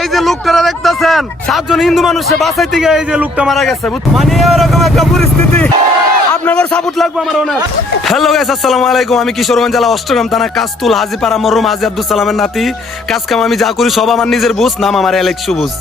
এই যে লোকটা দেখতেছেন, 7 জন হিন্দু মানুষকে বাঁচাইতে গিয়ে এই যে লোকটা মারা গেছে। মানে এরকম একটা পরিস্থিতি, আপনাদের সাপোর্ট লাগবে আমার অনেক। হ্যালো গাইস, আসসালামু আলাইকুম। আমি কিশোরগঞ্জ জেলা অষ্টগ্রাম থানা কাস্তুল হাজিপাড়া মরহুম হাজী আব্দুল সালামের নাতি। কাজ কাম আমি যা করি সব আমার নিজের বুঝ, নাম আমার অ্যালেক্স সুবুজ।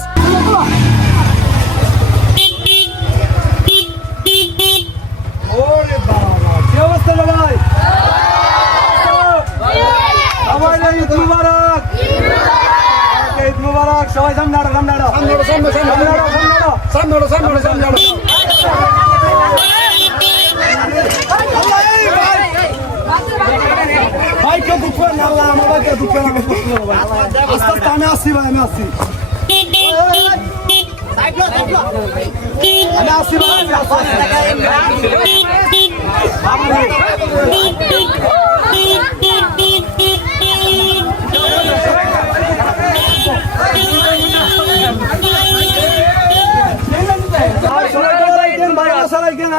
সবাই সামনে আড়ো, সামনে আড়ো, সামনে ভাই কেউ দুঃখ না, আল্লাহ আমার ভাই কেউ দুঃখ না, আস্তে আস্তে আমি আসছি ভাই, আমি আসছি, আমি আসছি ভাই,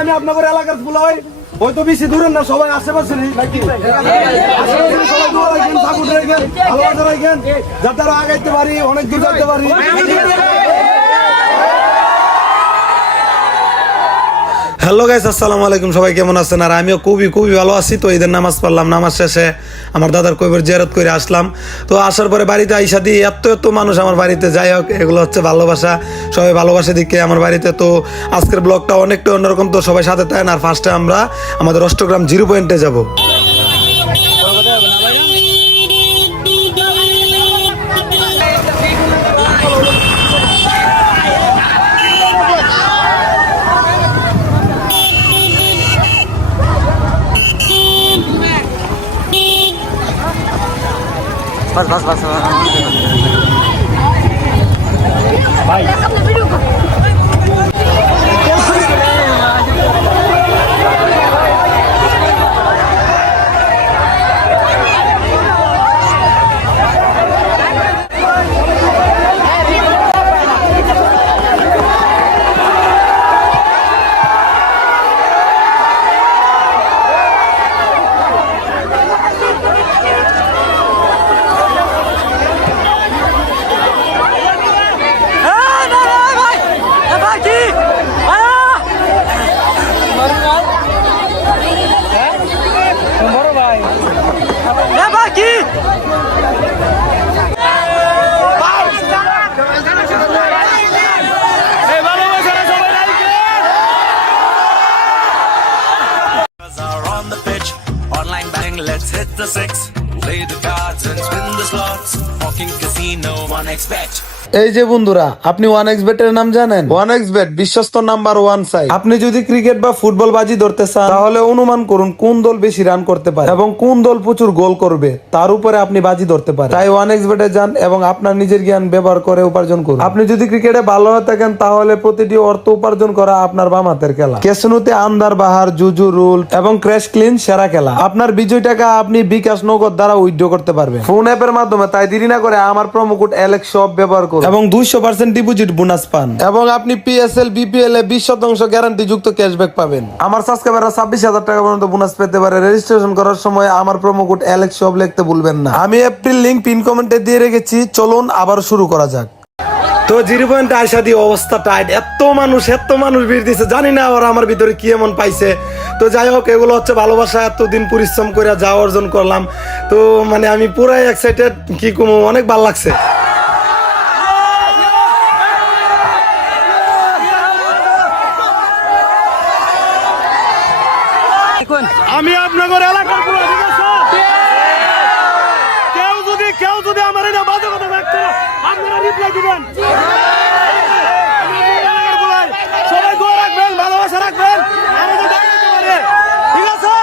আমি আপনাদের এলাকার বলাই হয়তো বেশি দূরের না, সবাই আশেপাশে নাকি সবাই দোয়া রাখবেন, সাপোর্ট রাখবেন, ভালোবাসা রাখবেন, যাতে আরো আগাইতে পারি, অনেক দূর যাইতে পারি। হ্যালো গাইস, আসসালামু আলাইকুম। সবাই কেমন আছেন? আর আমিও খুবই ভালো আছি। তো ঈদের নামাজ পড়লাম, নামাজ শেষে আমার দাদার কবর জিয়ারত করে আসলাম। তো আসার পরে বাড়িতে আইসা দিয়ে এত মানুষ আমার বাড়িতে, যাই হোক এগুলো হচ্ছে ভালোবাসা, সবাই ভালোবাসা দিকে আমার বাড়িতে। তো আজকের ব্লগটা অনেকটা অন্যরকম, তো সবাই সাথে থাকেন। আর ফার্স্টে আমরা আমাদের অষ্টগ্রাম 0 পয়েন্টে যাবো। बस भाई Let's hit the six, play the cards and spin the slots. Walking casino, 1xbet. এই যে বন্ধুরা, আপনি 1xbet এর নাম জানেন? 1xbet বিশ্বস্ত নাম্বার 1 সাইট। আপনি যদি ক্রিকেট বা ফুটবল বাজি ধরতে চান, তাহলে অনুমান করুন কোন দল বেশি রান করতে পারে এবং কোন দল প্রচুর গোল করবে, তার উপরে আপনি বাজি ধরতে পারেন। তাই 1xbet এ যান এবং আপনার নিজের জ্ঞান ব্যবহার করে উপার্জন করুন। আপনি যদি ক্রিকেটে ভালো হয়ে থাকেন, তাহলে প্রতিটি অর্থ উপার্জন করা আপনার বাম হাতের খেলা। ক্যাসিনোতে আন্দার বাহার, জুজু রুল এবং ক্র্যাশ ক্লিন সেরা খেলা। আপনার বিজয় টাকা আপনি বিকাশ নগদ দ্বারা উইথড্র করতে পারবেন ফোন অ্যাপের মাধ্যমে। তাই দেরি না করে আমার প্রোমো কোড অ্যালেক্স শপ ব্যবহার করুন এবং 200% ডিপোজিট বোনাস পান এবং আপনি পিএসএল বিপিএল এ 20% গ্যারান্টি যুক্ত ক্যাশব্যাক পাবেন। আমার সাবস্ক্রাইবাররা 26,000 টাকা পর্যন্ত বোনাস পেতে পারে। রেজিস্ট্রেশন করার সময় আমার প্রোমো কোড অ্যালেক্স শপ লিখতে ভুলবেন না। আমি এপ্রিল লিংক পিন কমেন্টে দিয়ে রেখেছি। চলুন আবার শুরু করা যাক। তো 0 পয়েন্টে আইসা দিয়ে অবস্থা টাইট, এত মানুষ ভিড় দিচ্ছে, জানি না ওরা আমার ভিতরে কি এমন পাইছে। তো যাই হোক, এগুলো হচ্ছে ভালোবাসা। এতদিন পরিশ্রম করে যা অর্জন করলাম, তো মানে আমি পুরাই এক্সাইটেড, কি কম, অনেক ভালো লাগছে। আমি আপনাদের এলাকার কেউ যদি আমার এটা বাজে কথা থাকতো, আপনারা রিপ্লাই দিবেন। সবাই দোয়া রাখবেন, ভালোবাসা রাখবেন, আমাদের দেখাতে পারে, ঠিক আছে?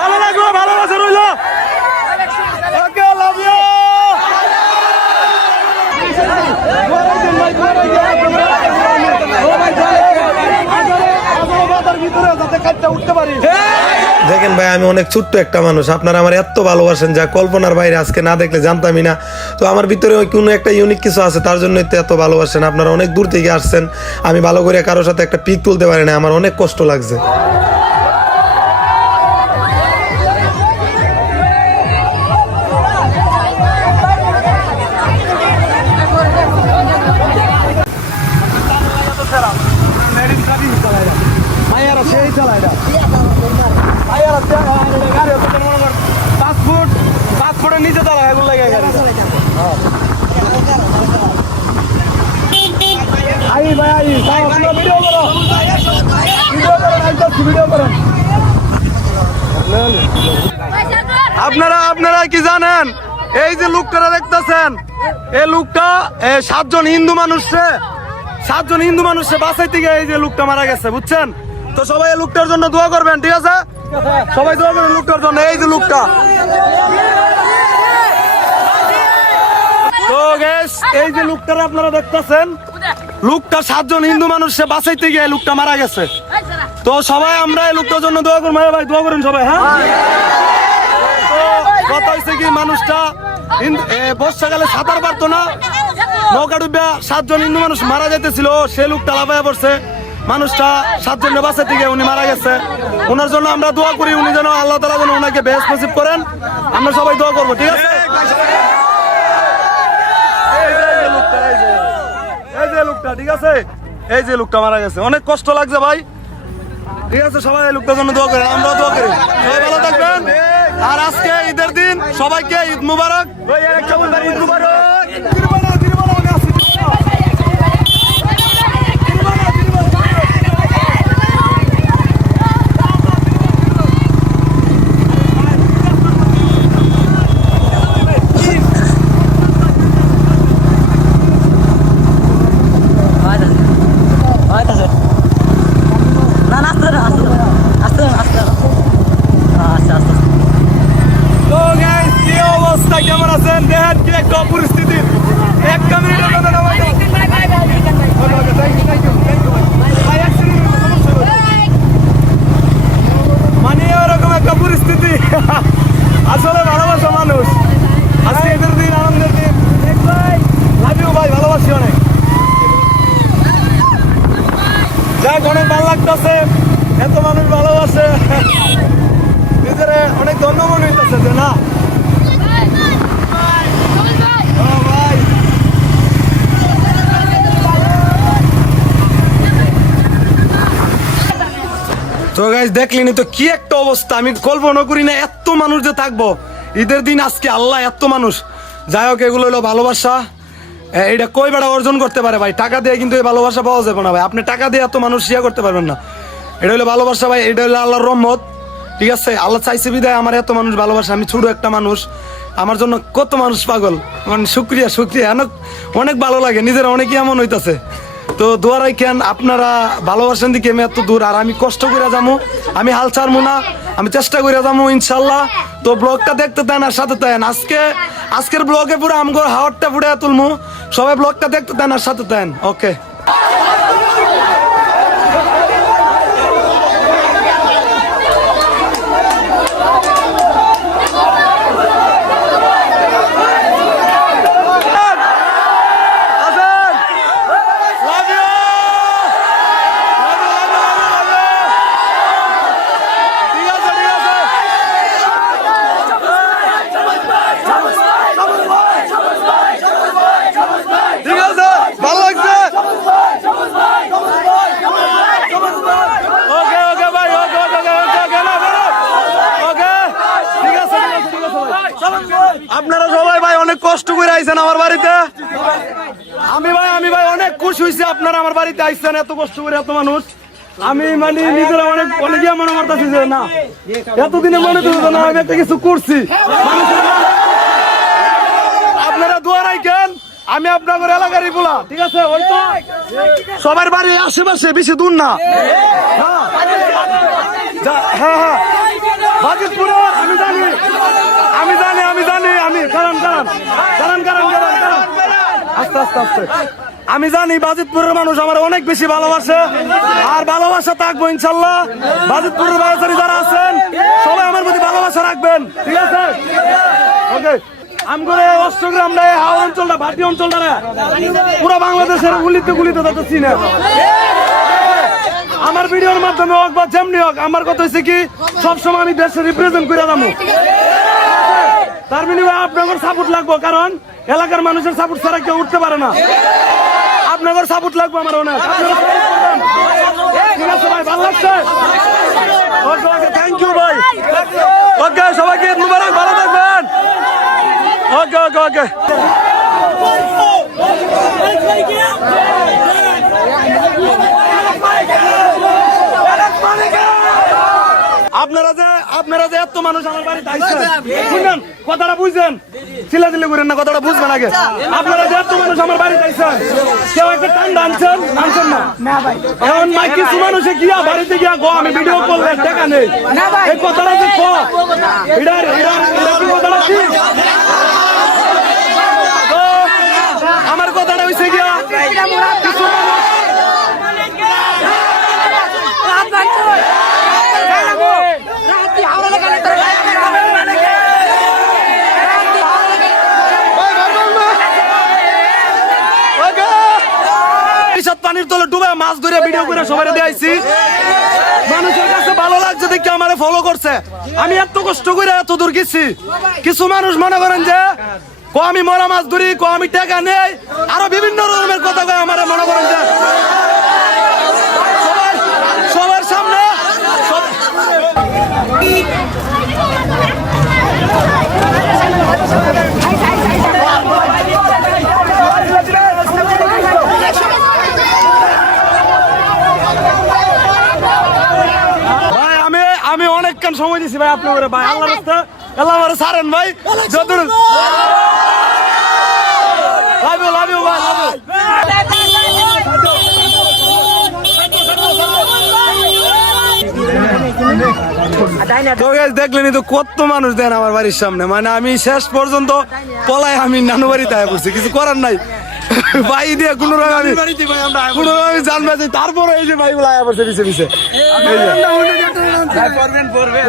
ভালো লাগলো, ভালোবাসা রইল। ওকে, লাভ ইউ। দেখেন ভাই, আমি অনেক ছোট্ট একটা মানুষ, আপনারা আমার এত ভালোবাসেন যা কল্পনার বাইরে। আজকে না দেখলে জানতামই না। তো আমার ভিতরে কোনো একটা ইউনিক কিছু আছে, তার জন্যই তো এত ভালোবাসেন। আপনারা অনেক দূর থেকে আসছেন, আমি ভালো করে কারোর সাথে একটা পিক তুলতে পারি না, আমার অনেক কষ্ট লাগছে। চালা এটা গাড়ি হচ্ছে মনে কর 5 ফুটের নিচে চালা এগুলো লাগে গাড়ি আই ভাই আই ভিডিও করো ভিডিও করেন আপনারা কি জানেন এই যে লোকটা দেখতেছেন এই লোকটা 7 জন হিন্দু মানুষে বাঁচাইতে গিয়ে এই যে লোকটা মারা গেছে বুঝছেন তো সবাই এই লোকটার জন্য দোয়া করবেন ঠিক আছে সবাই দোয়া করবেন লোকটার জন্য এই যে লোকটা তো গাইস এই যে লোকটা আপনারা দেখতেছেন লোকটা 7 জন হিন্দু মানুষে বাঁচাইতে গিয়ে লোকটা মারা গেছে তো সবাই আমরা এই লোকটার জন্য দোয়া করবো ভাই দোয়া করেন সবাই হ্যাঁ কথা হয়েছে কি মানুষটা বর্ষাকালে সাঁতার পারতো না নৌকা ডুবিয়া 7 জন হিন্দু মানুষ মারা যাইতেছিল সে লোকটা লাফাইয়া পড়ছে মানুষটা 7 জনের বাঁচাতে গিয়ে উনি মারা গেছে ওনার জন্য আমরা দোয়া করি উনি যেন আল্লাহ তাআলা যেন ওনাকে বেহেশত নসিব করেন আমরা সবাই দোয়া করবো ঠিক আছে এই যে লোকটা ঠিক আছে এই যে লোকটা মারা গেছে অনেক কষ্ট লাগছে ভাই ঠিক আছে সবাই এই লোকটার জন্য দোয়া করেন আমরা দোয়া করি সবাই ভালো থাকবেন আর আজকে ঈদের দিন সবাইকে ঈদ মুবারক ঈদ মুবারক কেমন আছেন দেখেন কি একটা পরিস্থিতি একটা মিনিটের কথা না ভাই মানে এরকম একটা পরিস্থিতি আসলে ভালোবাসা মানুষ আজকে ঈদের দিন আনন্দের দিন লাভ ইউ ভাই ভালোবাসি অনেক যাক অনেক ভালো লাগতেছে এত মানুষ ভালোবাসে নিজেরা অনেক ধন্য মনে হইতেছে যে না তো গাইস দেখলেনি তো কি একটা অবস্থা আমি কল্পনা করি না এত মানুষ যে থাকবো ঈদের দিন আজকে আল্লাহ এত মানুষ যাই হোক এগুলো হলো ভালোবাসা এটা কই বেড়া অর্জন করতে পারে ভাই টাকা দিয়ে কিন্তু এই ভালোবাসা পাওয়া যাবে না ভাই আপনি টাকা দিয়ে এত মানুষ ইয়া করতে পারবেন না এটা হলো ভালোবাসা ভাই এটা হলো আল্লাহর রহমত ঠিক আছে আল্লাহ চাইছে বিদায় আমার এত মানুষ ভালোবাসা আমি ছোট একটা মানুষ আমার জন্য কত মানুষ পাগল মানে শুক্রিয়া অনেক ভালো লাগে নিজেরা অনেকই এমন হইতাছে তো দোয়া রাখেন আপনারা ভালোবাসেন দিকে আমি এত দূর আর আমি কষ্ট করে যাবো আমি হাল ছাড়বো না আমি চেষ্টা করে যাবো ইনশাল্লাহ তো ব্লগটা দেখতে দেন আর সাথে দেন আজকের ব্লগে পুরো আমগর হাওয়ারটা পুড়ে তুলমু সবাই ব্লগটা দেখতে দেন আর সাথে দেন ওকে আপনারা সবাই ভাই অনেক কষ্ট করে আইছেন আমার বাড়িতে আমি ভাই অনেক খুশি হয়েছি আপনারা আমার বাড়িতে আইছেন এত কষ্ট করে এত মানুষ আমি মানে নিজেরা অনেক মনে করতেছি যে না এতদিনে মনে করতে না আমি একটা কিছু করছি আপনারা দোয়া রাখেন আমি আপনাদের এলাকারই বলা ঠিক আছে ওই তো সবার বাড়ি আশেপাশে বেশি দূর না হ্যাঁ বাজিতপুরে আমি জানি কারণ আস্তে আমি জানি বাজিতপুরের মানুষ আমার অনেক বেশি ভালোবাসে আর ভালোবাসা থাকবো ইনশাল্লাহ বাজিতপুরের বাজারে যারা আছেন সবাই আমার প্রতি ভালোবাসা রাখবেন ঠিক আছে ওকে আমগরে অষ্টগ্রাম নাই হাওড় অঞ্চলটা ভাটি অঞ্চলটা না পুরো বাংলাদেশের গুলিতে যাচ্ছি না আমার ভিডিওর মাধ্যমে হোক বা যেমনি হোক আমার কথা হচ্ছে কি সবসময় আমি দেশে রিপ্রেজেন্ট করে যাবো তার বিনিময়ে আপনাদের সাপোর্ট লাগবো কারণ এলাকার মানুষের সাপোর্ট ছাড়া কেউ উঠতে পারে না আপনাদের সাপোর্ট লাগবে আমার অনেক ঠিক আছে ভাই ভালো লাগছে ওকে ওকে থ্যাংক ইউ ভাই ওকে সবাইকে ঈদ মুবারক ভালো থাকবেন ওকে ওকে ওকে আপনারা যে এত মানুষ আমার বাড়িতে আইছেন বুঝলেন কথাটা বুঝছেন চিল্লাচিল্লি করেন না কথাটা বুঝবেন আগে আপনারা যে এত মানুষ আমার বাড়িতে আইছেন কেউ একটা ঠান্ডা আনছেন না এখন মাই কিছু মানুষে গিয়া বাড়িতে গিয়া গো আমি ভিডিও করলেন দেখা নেই এই কথাটা যে কথাটা ঠিক তো আমার কথাটা হয়েছে গিয়া কিছু পানির তলে ডুবে মাছ ধরে ভিডিও করে সবাই দিয়েছি মানুষের কাছে ভালো লাগছে দেখে আমারে ফলো করছে আমি এত কষ্ট করে এত দূর গেছি কিছু মানুষ মনে করেন যে আমি মরা মাছ ধরি আমি টাকা নেই আরো বিভিন্ন রকমের কথা কয় আমারে মনে করেন যে সবার সামনে আমি অনেকক্ষণ সময় দিছি ভাই আপনার ভাই আল্লাহ রাস্তা আল্লাহ আমারে ছাড়েন ভাই যতদূর লাভ ইউ ভাই দেখলেনি তো কত মানুষ দেন আমার বাড়ির সামনে মানে আমি শেষ পর্যন্ত পলায় আমি নানু বাড়িতে আয়া পড়ছি কিছু করার নাই ভাই দিয়ে কোনো রকম আমি জানবে যে তারপরে এই যে ভাই গুলো আয়া পড়ছে পিছে পিছে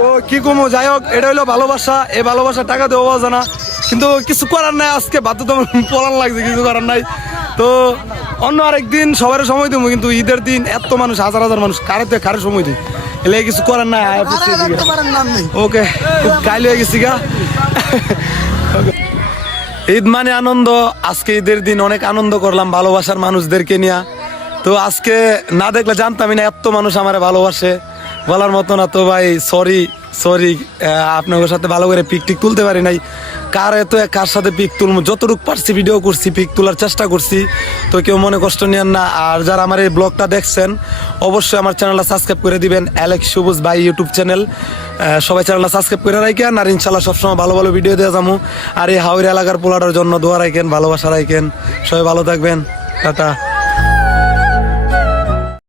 ও কি কমো যাই হোক এটা হইলো ভালোবাসা এই ভালোবাসা টাকা দেওয়া জানা কিন্তু কিছু করার নাই আজকে বাধ্য তো পলান লাগছে কিছু করার নাই তো অন্য আরেকদিন সবার সময় দেবো কিন্তু ঈদের দিন এত মানুষ হাজার হাজার মানুষ কারে সময় দিই এলে কিছু করার নাই ওকে কাইলে হয়ে গেছি গা ঈদ মানে আনন্দ আজকে ঈদের দিন অনেক আনন্দ করলাম ভালোবাসার মানুষদেরকে নিয়ে তো আজকে না দেখলে জানতামই না এত মানুষ আমারে ভালোবাসে বলার মতো না তো ভাই সরি আপনাদের সাথে ভালো করে পিক টিক তুলতে পারি নাই কার সাথে পিক তুলবো যতটুকু পারছি ভিডিও করছি পিক তোলার চেষ্টা করছি তো কেউ মনে কষ্ট নেন না আর যারা আমার এই ব্লগটা দেখছেন অবশ্যই আমার চ্যানেলটা সাবস্ক্রাইব করে দিবেন অ্যালেক্স সবুজ ভাই ইউটিউব চ্যানেল সবাই চ্যানেলটা সাবস্ক্রাইব করে রাখেন আর ইনশাল্লাহ সবসময় ভালো ভালো ভিডিও দেওয়া যাবো আর এই হাওড়া এলাকার পোলাটার জন্য দোয়া রাখেন ভালোবাসা রাখেন সবাই ভালো থাকবেন টাটা।